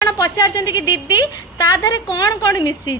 पचार कि दीदी ताधरे कौन कौन मिसी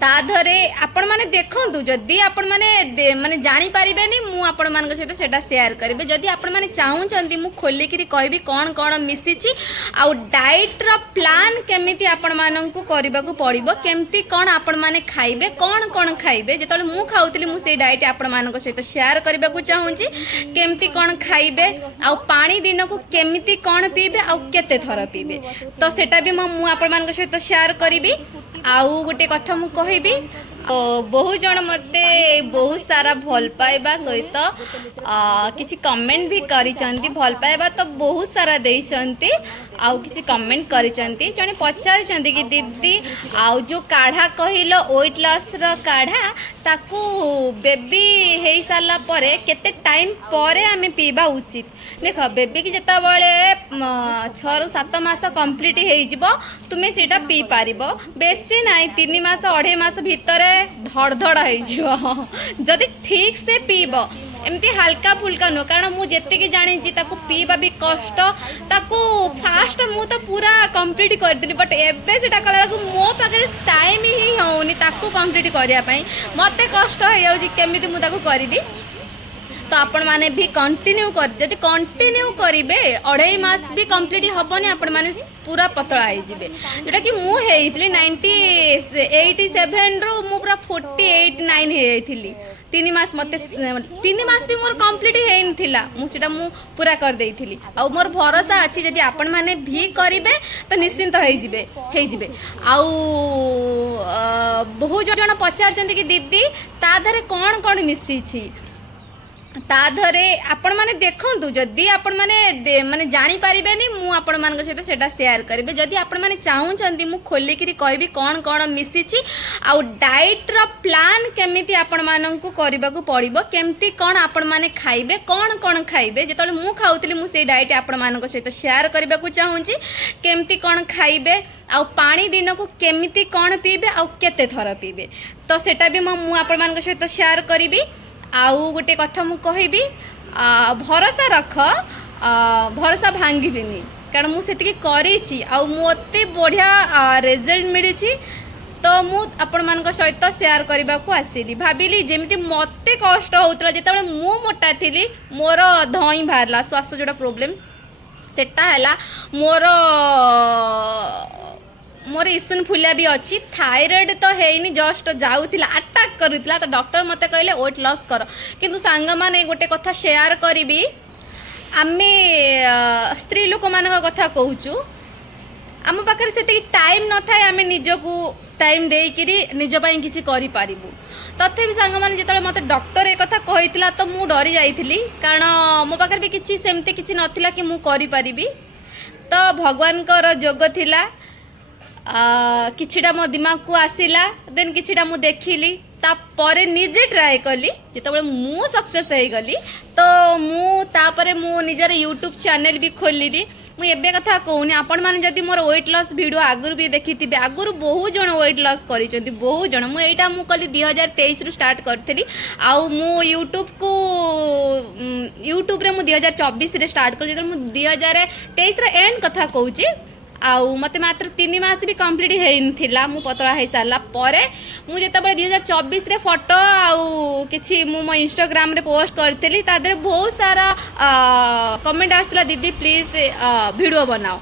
ताधरे आपण माने देखंतु जदि आपण माने माने जानि परिबेनी मु आपण मान सहित सेटा शेयर करिवे जदि आपण माने चाहूचंती मु खोली करी कहबी कौन कौन मिसिची आउ डाइट रो प्लान केमिति आपण माननकु करबा को पड़िबो केमिति कौन आपण माने खाइबे कौन खाइबे जेतले मु खाउतली मु से डाइट आपण मान सहित शेयर करबा को चाहूची केमिति कौन खाइबे आउ पानी दिन को केमिति कौन पीबे आउ केते थर पीबे तो सेटा भी मु आपण मान सहित शेयर करिबी आउ गोटे कथा मु कहबी बहुत जन मते बहुत सारा भल पाइबा सहित किछि कमेंट भी करिसंती भल पाइबा तो बहुत सारा देइसंती आउ किछि कमेंट करिसंती जने पचारिसंती कि दीदी आउ जो काढ़ा कहिलो वेट लॉस रो काढ़ा ताकू बेबी हेई साला परे केते टाइम परे आमे पीबा उचित देख बेबी की जता बळे 6 ରୁ 7 मास कंप्लीट हेई जिवो तुमे सेटा पी पारिबो बेसी नाही 3 मास 2.5 मास भितरे धड़ धड़ हो जदि ठीक से पीब एमती हल्का फुल्का नुह कारण मुझे जानी पीवा भी कष्ट ताकू फास्ट मु तो पूरा कंप्लीट करदी बट एबे सेटा कला मो पाखे टाइम ही होनी ताकू कंप्लीट करने मत कष्ट हो केमी मुझे करी तो आपण माने भी कंटिन्यू कर जदि कंटिन्यू करेंगे 2.5 मास भी कंप्लीट हेनी आपण माने पूरा पतला हो जोटा कि मुझे 87 रु मु पूरा 48-9 हो 3 मास मत 3 मास भी मोर कंप्लीट होता मुझे मु पूरा कर देइथिली आ मोर भरोसा अच्छी जदि आपण माने भी करेंगे तो निश्चिंत हो आउ बहुत जन पचार कि दीदी ताधरे कौन कौन मिसी ताधरे आपण माने देखंतु जदि आपण माने माने जानि परिबेनी मु आपण मान सहित सेटा शेयर करिवे जदि आपण माने चाहूचंती मु खोली करी कहबी कौन कौन मिसिची आउ डाइट रो प्लान केमिति आपण माननकु करबा को पड़िबो केमिति कौन आपण माने खाइबे कौन खाइबे जेतले मु खाउतली मु से डाइट आपण मान सहित शेयर करबा को चाहूची केमिति कौन खाइबे आउ पानी दिन को केमिति कौन पीबे आउ केते थर पीबे तो सेटा भी मु आपण मान सहित शेयर करिवि आउ गोटे कथा मु कहबी भरोसा रख भरोसा भांगीबिनी कारण मुझे करी आउ मते बढ़िया रिजल्ट मिली तो मु आपण मान सहित शेयर करने को आसिली भाविली जमी मते कष्ट होता जिते मु मोटा थी मोर धई बाहरला श्वास जोड़ा प्रोब्लेम सेटा है मोर मोर इस्युन फुलिया भी अच्छी थायराइड तो है जस्ट जाऊला अटैक करूला तो डॉक्टर मते कहले वेट लॉस कर किंतु सांग माने गोटे कथा शेयर करी आमे स्त्री लोक मान कथा कहूँ आम पाखे से टाइम न थाए आमे निजको टाइम देकरी निज पाई किसी करूँ तथापि सांग मैंने जो मत डॉक्टर एक कथा कही तो मु डरी जाइली कारण मो पाखे भी किसी सेमती किसी नाला कि मुझे तो भगवान जोग थिला किछिटा मो दिमाग को आसिला देन किछिटा मु देखिली तापरे निजे ट्राए कली जिते मु सक्सेस हो गली तो मु तापरे मु निजर यूट्यूब चैनल भी खोलली मु एबे कथा कहूनी आपण माने जदि मोर वेट लॉस वीडियो आगुर भी देखिथिबे आगुर बहुत जन वेट लॉस करिसेंती बहुत जन मु एटा मु कली 2023 रु स्टार्ट करथिली आउ मु यूट्यूब को यूट्यूब रे मु 2024 रे स्टार्ट कर जदि मु 2023 रे एंड कथा कहूची आउ मते मात्र 3 मास भी कंप्लीट होइनथिला मु पतला हो सारा पर मुझे 2024 रे फोटो आउ किछि मु मो इंस्टाग्राम रे पोस्ट करथिली तादरे बहुत सारा कमेंट आसला दीदी प्लीज वीडियो बनाओ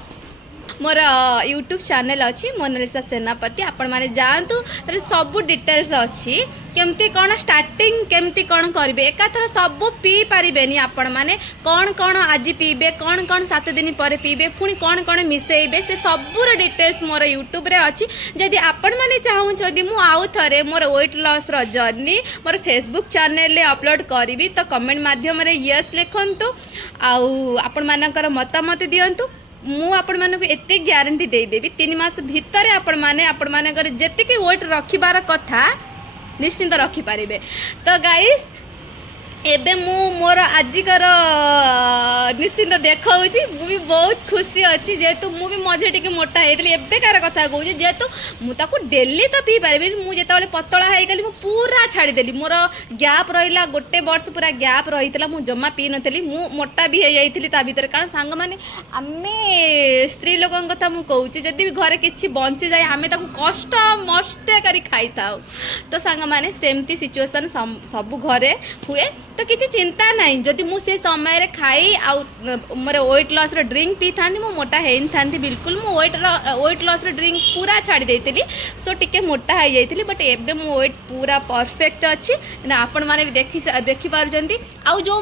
मोर यूट्यूब चैनल अच्छी मोनालिसा सेनापति आपण माने जानतु तर सब डिटेल्स अच्छी केमती कौन स्टार्टिंग केमती कौन करेंगे एकाथर सब पी पारे आपण मैंने कौन आज पीबे कौन 7 दिन पर पीबे पुणी कौन मिसेबे से सबूर डिटेल्स मोर यूट्यूब रे अच्छी जदि आपण मैंने चाहूँ मु आउ थे मोर वेट लॉस रो जर्नी मोर फेसबुक चैनल रे अपलोड करी तो कमेंट माध्यम यस लिखंतु आउ आपण मानकर मतामत दियंतु मु आपण मानक एते ग्यारंटी देदेवी 3 मास भितर आपण मानकर जेतिके वेट रखिबार कथा निश्चिंत रखिपारे तो गाइस ଏବେ ମୁଁ ମୋର ଆଜିକାର ନିଶ୍ଚିନ୍ତ ଦେଖାଉଛି ମୁଁ ବି ବହୁତ ଖୁସି ଅଛି ଯେହେତୁ ମୁଁ ବି ମଝିରେ ଟିକେ ମୋଟା ହେଇଥିଲି ଏବେକାର କଥା କହୁଛି ଯେହେତୁ ମୁଁ ତାକୁ ଡେଲି ତ ପିଇ ପାରିବିନି ମୁଁ ଯେତେବେଳେ ପତଳା ହେଇଗଲି ମୁଁ ପୁରା ଛାଡ଼ିଦେଲି ମୋର ଗ୍ୟାପ୍ ରହିଲା ଗୋଟେ ବର୍ଷ ପୁରା ଗ୍ୟାପ୍ ରହିଥିଲା ମୁଁ ଜମା ପିଇ ନଥିଲି ମୁଁ ମୋଟା ବି ହେଇଯାଇଥିଲି ତା ଭିତରେ କାରଣ ସାଙ୍ଗମାନେ ଆମେ ସ୍ତ୍ରୀ ଲୋକଙ୍କ କଥା ମୁଁ କହୁଛି ଯଦି ବି ଘରେ କିଛି ବଞ୍ଚିଯାଏ ଆମେ ତାକୁ କଷ୍ଟ ମଷ୍ଟେ କରି ଖାଇଥାଉ ତ ସାଙ୍ଗମାନେ ସେମିତି ସିଚୁଏସନ୍ ସବୁ ଘରେ ହୁଏ ତ କିଛି ଚିନ୍ତା ନାହିଁ ଯଦି ମୁଁ ସେ ସମୟରେ ଖାଇ ଆଉ ମୋର ୱେଟ୍ ଲସ୍ର ଡ୍ରିଙ୍କ ପିଇଥାନ୍ତି ମୁଁ ମୋଟା ହେଇନଥାନ୍ତି ବିଲକୁଲ ମୁଁ ୱେଟ୍ ଲସ୍ର ଡ୍ରିଙ୍କ ପୁରା ଛାଡ଼ି ଦେଇଥିଲି ସୋ ଟିକେ ମୋଟା ହେଇଯାଇଥିଲି ବଟ୍ ଏବେ ମୋ ୱେଟ୍ ପୁରା ପରଫେକ୍ଟ ଅଛି ଆପଣମାନେ ବି ଦେଖିପାରୁଛନ୍ତି ଆଉ ଯେଉଁ